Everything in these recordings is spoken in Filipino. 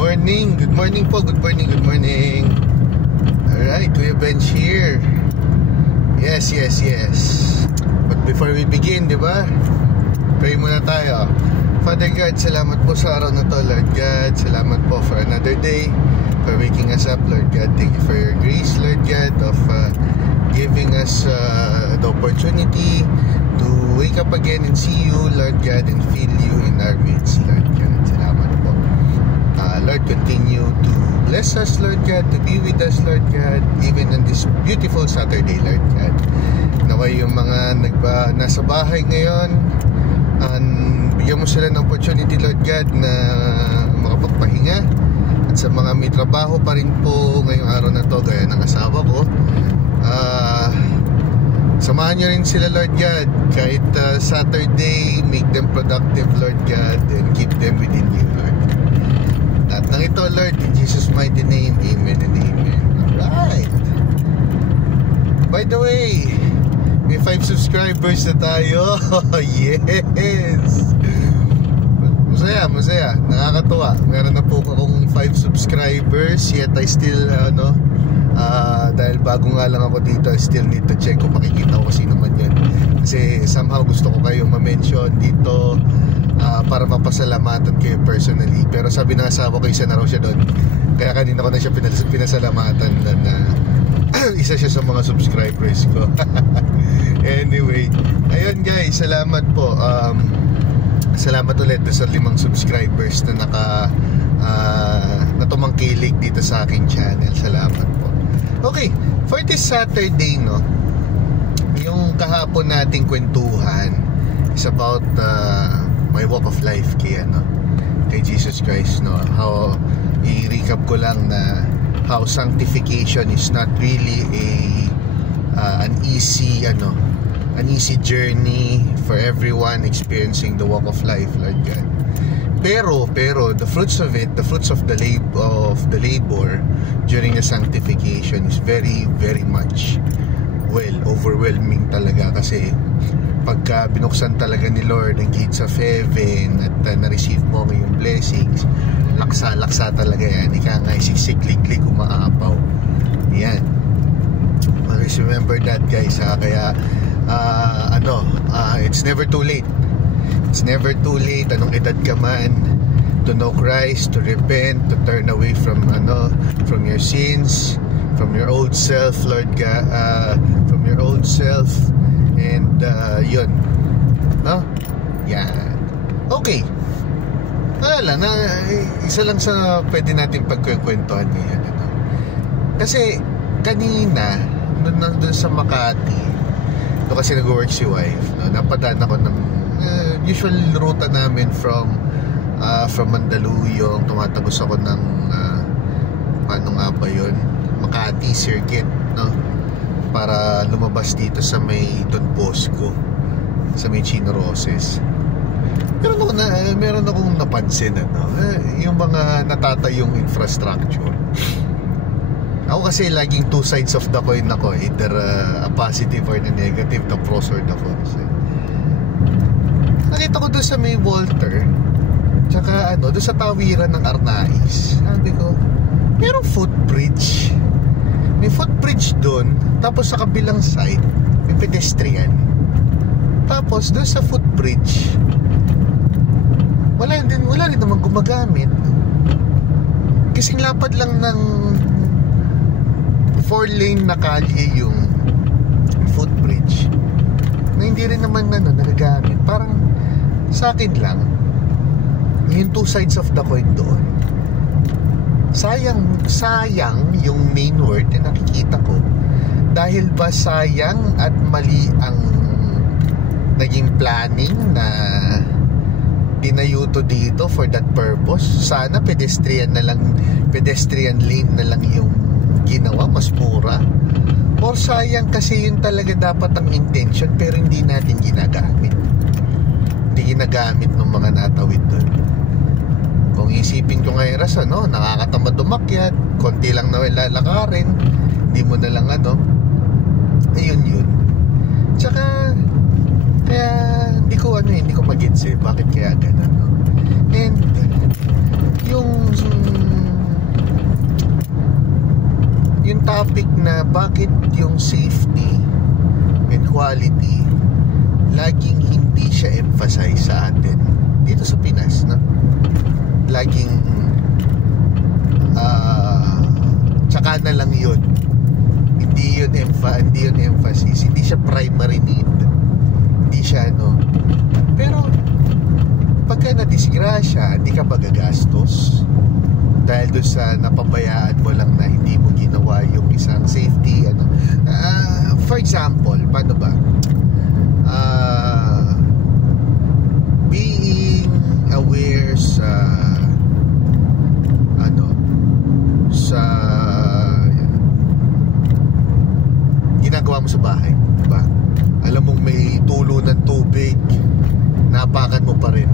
Good morning po, good morning. Alright, Kuya Bench here. Yes. But before we begin, di ba? Pray muna tayo. Father God, salamat po sa araw na to, Lord God. Salamat po for another day, for waking us up, Lord God. Thank you for your grace, Lord God, of giving us the opportunity to wake up again and see you, Lord God, and feel you in our midst, Lord God. Salamat po. Lord, continue to bless us, Lord God, to be with us, Lord God, even on this beautiful Saturday, Lord God. Naway yung mga nasa bahay ngayon, bigyan mo sila ng opportunity, Lord God, na makapagpahinga. At sa mga may trabaho pa rin po ngayong araw na to, gaya ng asawa ko, samahan nyo rin sila, Lord God, kahit Saturday, make them productive, Lord God, and keep them within you, Lord. At nang ito, Lord, in Jesus' mighty name, amen and amen. Alright. By the way, may 5 subscribers na tayo. Yes. Masaya. Nakakatuwa. Meron na po akong 5 subscribers. Yet I still, dahil bago nga lang ako dito, I still need to check kung makikita ko sino man yan. Kasi somehow gusto ko kayong ma-mention dito, para mapasalamatan kayo personally. Pero sabi ng asawa ko, isa na raw siya doon. Kaya kanina ko na siya pinasalamatan na isa siya sa mga subscribers ko. Anyway, ayun guys, salamat po. Salamat ulit sa 5 subscribers na na tumangkilik dito sa aking channel. Salamat po. Okay, for this Saturday, no, yung kahapon nating kwentuhan is about my walk of life kay Jesus Christ, no. How i-recap ko lang na how sanctification is not really an easy journey for everyone experiencing the walk of life, Lord God. Pero the fruits of it, the fruits of the labor during the sanctification is very, very much overwhelming talaga. Kasi pagka binuksan talaga ni Lord ang gates of heaven at na-receive mo yung blessings, laksa talaga yan. Ika nga, siksik-liklik, umaapaw. Yan. Always remember that, guys, ha? Kaya it's never too late. It's never too late, anong edad ka man, to know Christ, to repent, to turn away from your sins, from your old self, Lord God, from your old self. And yun, no? Yan. Okay. Wala na, isa lang sa pwede natin pagkukwentuhan ngayon, kasi kanina doon sa Makati, doon kasi nag-work si wife, no? Napadaan ako ng usual ruta namin from Mandaluyong. Tumatagos ako ng paano nga ba yun, Makati Circuit, no? Para lumabas dito sa may Don Bosco, sa may Chino Roses. Meron akong napansin, yung mga natatayong infrastructure. Ako kasi laging 2 sides of the coin ako, either a positive or the negative, the pros or the cons. Nakita ko doon sa may Walter, tsaka doon sa tawiran ng Arnaiz, sabi ko, merong footbridge. May footbridge doon, tapos sa kabilang side may pedestrian. Tapos doon sa footbridge wala rin naman gumagamit. Kasing lapad lang ng 4-lane na kalye yung footbridge, na hindi rin naman nagagamit. Parang sa akin lang, yung 2 sides of the coin doon. Sayang yung main word na nakikita ko. Dahil ba sayang at mali ang naging planning na dinayuto dito for that purpose? Sana pedestrian lane na lang yung ginawa, mas mura. Or sayang kasi yun talaga dapat ang intention, pero hindi natin ginagamit. Hindi ginagamit ng mga natawid doon. Kung isipin ko ngayon, nakakatamad umakyat, konti lang na lalakarin, hindi mo na lang ayun yun. Tsaka kaya hindi ko magets bakit kaya ganun, no? And yung bakit yung safety and quality laging hindi siya emphasize sa atin dito sa Pinas, no? Laging tsaka na lang yun, hindi yun emphasis, hindi siya primary need, hindi siya pero pagka na-disgrasya, hindi ka ba gagastos dahil doon sa napabayaan mo lang na hindi mo ginawa yung isang safety for example, paano ba being aware sa ginagawa mo sa bahay, diba? Alam mong may tulo ng tubig, napakan mo pa rin,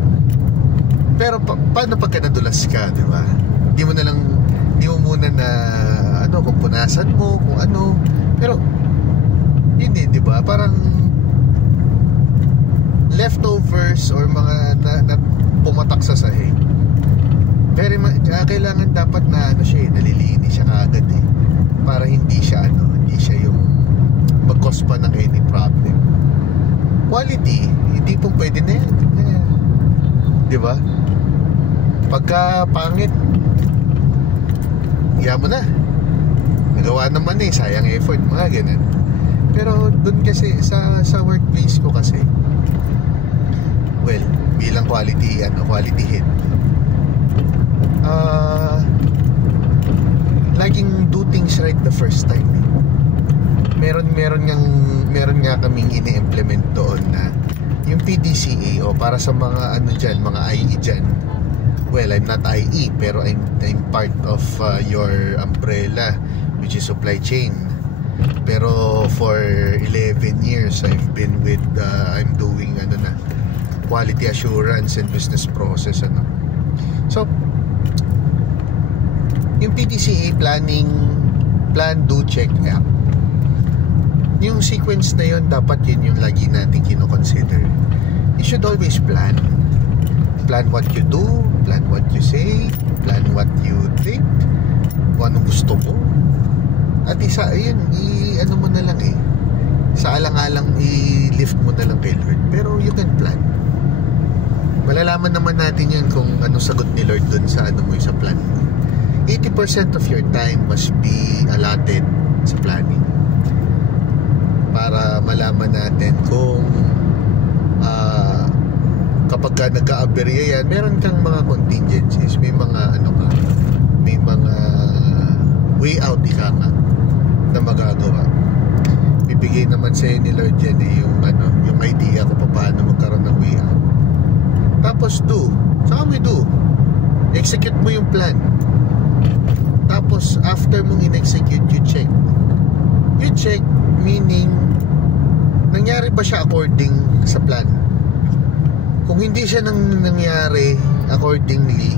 pero paano pagka nadulas ka, diba? Hindi mo muna na kung punasan mo, kung pero yun diba? Parang leftovers or mga na pumatak sa sahig, kailangan dapat na nalilinis siya kaagad para hindi siya yung mag-cause pa ng any problem. Quality, hindi po pwede na yan, diba? Pagka pangit, hiya mo na, nagawa naman sayang effort, mga ganun. Pero dun kasi sa workplace ko kasi, well, bilang quality head, laging do things right the first time. Meron nga kaming ini-implement doon na yung PDCA para sa mga mga IE dyan. Well, I'm not IE, pero I'm part of your umbrella, which is supply chain. Pero for 11 years I've been with I'm doing quality assurance and business process So yung PDCA plan, do, check, act, yung sequence na yun, dapat yun yung lagi natin kino-consider. You should always plan what you do, plan what you say, plan what you think, kung anong gusto mo, at mo na lang sa alang-alang i-lift mo na lang kay Lord. Pero you can plan. Malalaman naman natin yun kung anong sagot ni Lord dun sa mo sa plan. 80% of your time must be allotted sa planning, para malaman natin kung kapag ka nagka-aberya yan, meron kang mga contingencies, may mga may mga way out na magagawa. Bibigay naman sa'yo ni Lord yan yung idea kung paano magkaroon ng way out. Tapos saka execute mo yung plan. Tapos after mong in-execute, you check, meaning nangyari ba siya according sa plan. Kung hindi siya nangyari accordingly,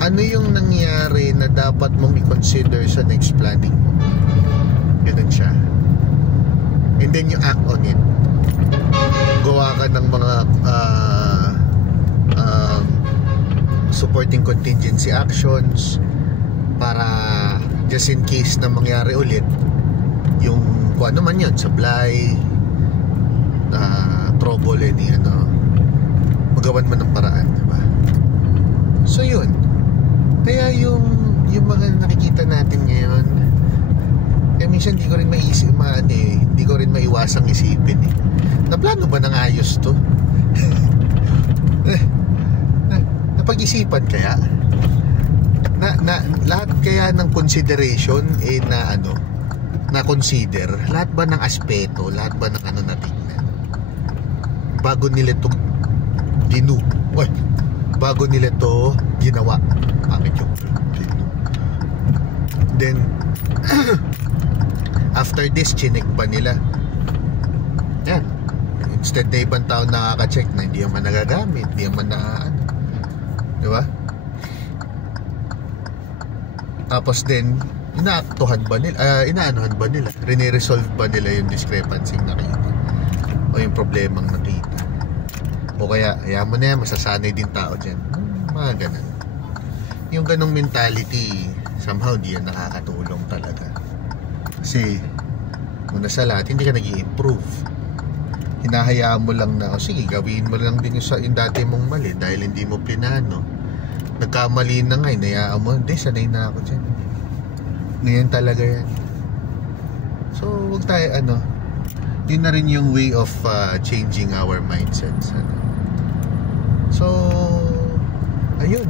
ano yung nangyari na dapat mong i-consider sa next planning mo? Ganun siya. And then you act on it. Gawa ka ng mga supporting contingency actions para just in case na mangyari ulit yung kung ano man yun, supply, trouble, magawan mo ng paraan, diba? So yun, kaya yung mga nakikita natin ngayon, minsan hindi ko rin hindi ko rin maiwasang isipin na plano ba ng ayos to? Napag-isipan kaya na lahat kaya ng consideration na consider, lahat ba ng aspeto, lahat ba ng natingnan bago nila to bago nila to ginawa. Bakit yung then after this, chinek ba nila? Yan, instead na ibang tao nakaka-check na hindi naman nagagamit, hindi naman diba? Tapos din, inaanohan ba nila? Rene-resolve ba nila yung discrepancy nakita? O yung problemang nakita? O kaya, ayaw mo na yan, masasanay din tao dyan. Mga ganun. Yung ganong mentality, somehow di yan nakakatulong talaga. Kasi Una sa lahat, hindi ka nag-i-improve. Hinahayaan mo lang na, sige, gawin mo lang din yung dati mong mali dahil hindi mo plinano. Nagkamali na nga, inayaan mo, hindi, sanay na ako dyan. Ngayon talaga yan. So, huwag tayo, yun na rin yung way of changing our mindsets. So, ayun.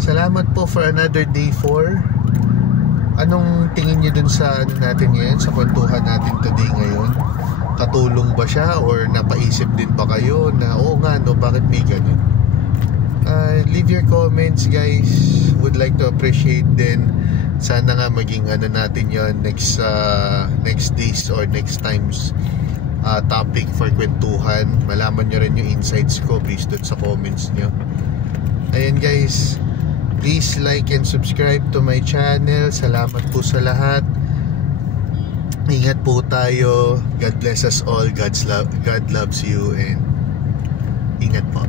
Salamat po for another day 4. Anong tingin nyo dun sa natin ngayon, sa kwentuhan natin today ngayon? Katulong ba siya or napaisip din ba kayo na nga bakit may ganun? Leave your comments, guys. Would like to appreciate din. Sana nga maging natin yon next days or next times topic for kwentuhan. Malaman nyo rin yung insights ko based dun sa comments nyo. Ayan, guys, please like and subscribe to my channel. Salamat po sa lahat. Ingat po tayo. God bless us all. God loves you, and ingat po.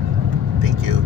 Thank you.